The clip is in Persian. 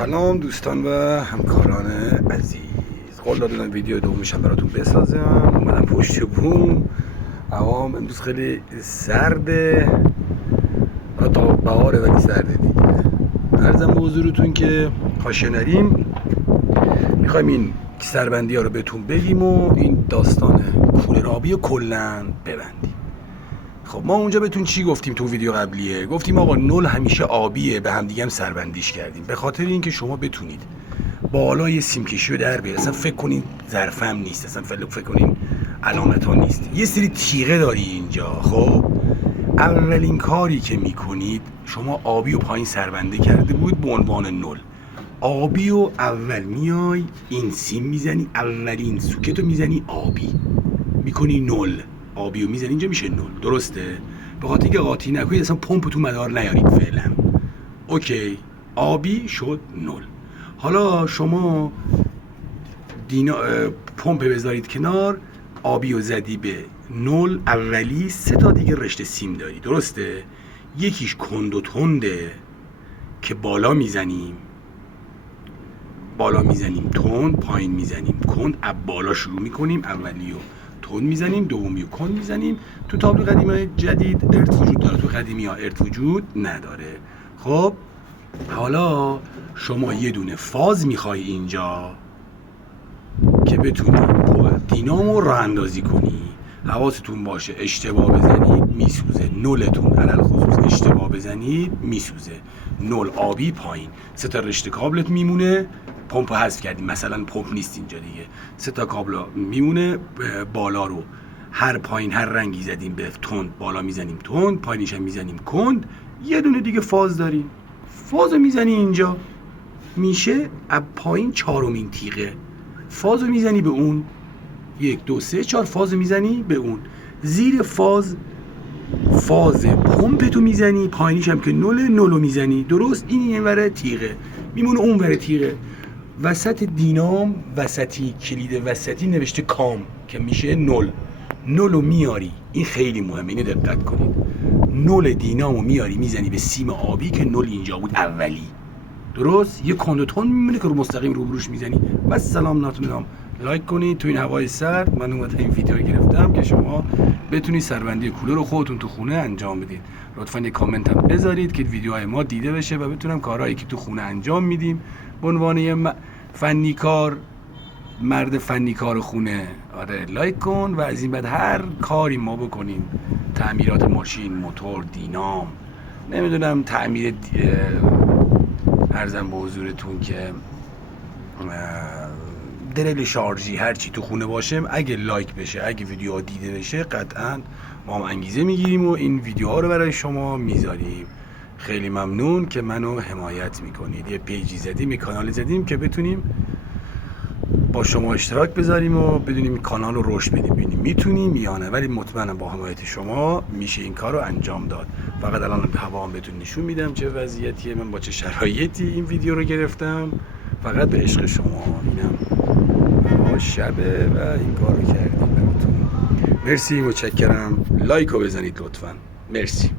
سلام دوستان و همکاران عزیز. قول دادم ویدیو دومشم براتون بسازم. اومدم پشت بوم. هوام امروز خیلی سرده، تا بهاره ولی سرده دیگه. عرضم به حضورتون که کاشنریم، میخوایم این سربندی ها رو بهتون بگیم و این داستان کولر آبی رو کلن ببندیم. خب ما اونجا بهتون چی گفتیم تو ویدیو قبلیه؟ گفتیم آقا نول همیشه آبیه، به هم دیگه هم سربندیش کردیم به خاطر اینکه شما بتونید بالای سیم کشی رو در بیارید. اصلا فکر کنین ظرفم نیست، اصلا فکر کنین علامت ها نیست، یه سری تیغه داری اینجا. خب اولین کاری که میکنید شما آبی و پایین سربنده کرده بود به عنوان نول. آبی و اول میای این سیم میزنی، اولین سوکت رو میزنی آبی، میکنی نول. آبی رو میزنی اینجا میشه نول، درسته؟ به خاطر اینکه قاطی نکنید، اصلا پمپ تو مدار نیارید فعلا. اوکی، آبی شد نول. حالا شما پمپ بذارید کنار، آبی رو زدی به نول اولی، 3 تا دیگه رشته سیم داری، درسته؟ یکیش کند و تنده که بالا میزنیم تند، پایین میزنیم کند. از بالا شروع میکنیم، اولی رو تند میزنیم، دومی رو کند میزنیم. تو تابلو قدیمی جدید ارت وجود داره، تو قدیمی ها ارت وجود نداره. خب حالا شما یه دونه فاز میخوای اینجا که بتونی دینامو راه اندازی کنی. حواستون باشه اشتباه بزنید میسوزه. نولتون علل خصوص اشتباه بزنید میسوزه. نول آبی پایین، 3 تا رشته کابلت میمونه. پمپ حذف کردیم، مثلا پمپ نیست اینجا دیگه، 3 تا کابل میمونه. بالا رو هر پایین هر رنگی زدیم به تند، بالا میزنیم تند، پایینش هم میزنیم کند. یه دونه دیگه فاز داریم، فازو میزنی اینجا، میشه از پایین 4مین تیغه. فازو میزنی به اون، 1 2 3 4 فازو میزنی به اون. زیر فاز پمپتو میزنی، پایینیش هم که نولو میزنی، درست؟ این وره تیغه میمونه، اون وره تیغه. وسط دینام وسطی، کلید وسطی نوشته کام که میشه نولو میاری. این خیلی مهمه، اینو دقت کنید. نول دینامو میاری میزنی به سیم آبی که نول اینجا بود اولی، درست؟ یه کندوتون میمونه که رو مستقیم روبروش میزنی. و سلام ناتونم لایک کنید. تو این هوای سرد من اومدم این ویدیو رو گرفتم که شما بتونید سربندی کولر رو خودتون تو خونه انجام بدید. لطفاً یه کامنت هم بذارید که ویدیوهای ما دیده بشه و بتونم کارهایی که تو خونه انجام میدیم به عنوان یه مرد فنیکار خونه، آره، لایک کن. و از این بعد هر کاری ما بکنیم، تعمیرات ماشین، موتور، دینام، نمیدونم تعمیر عرضم به حضورتون که دریل شارژی، هر چی تو خونه باشه، اگه لایک بشه، اگه ویدیو دیده بشه، قطعا ما هم انگیزه میگیریم و این ویدیوها رو برای شما میذاریم. خیلی ممنون که منو حمایت میکنید. یه پیجی زدیم، یه کانالی زدیم که بتونیم با شما اشتراک بذاریم و بدونیم کانال رو رشد بدیم، ببینیم میتونیم یا نه. ولی مطمئنم با حمایت شما میشه این کار رو انجام داد. فقط الان هوا هم بهتون نشون میدم چه وضعیتیه، من با چه شرایطی این ویدیو رو گرفتم، فقط به عشق شما. اینم شبه و این کار رو کردیم براتون. مرسی، متشکرم. لایک رو بزنید لطفا. مرسی.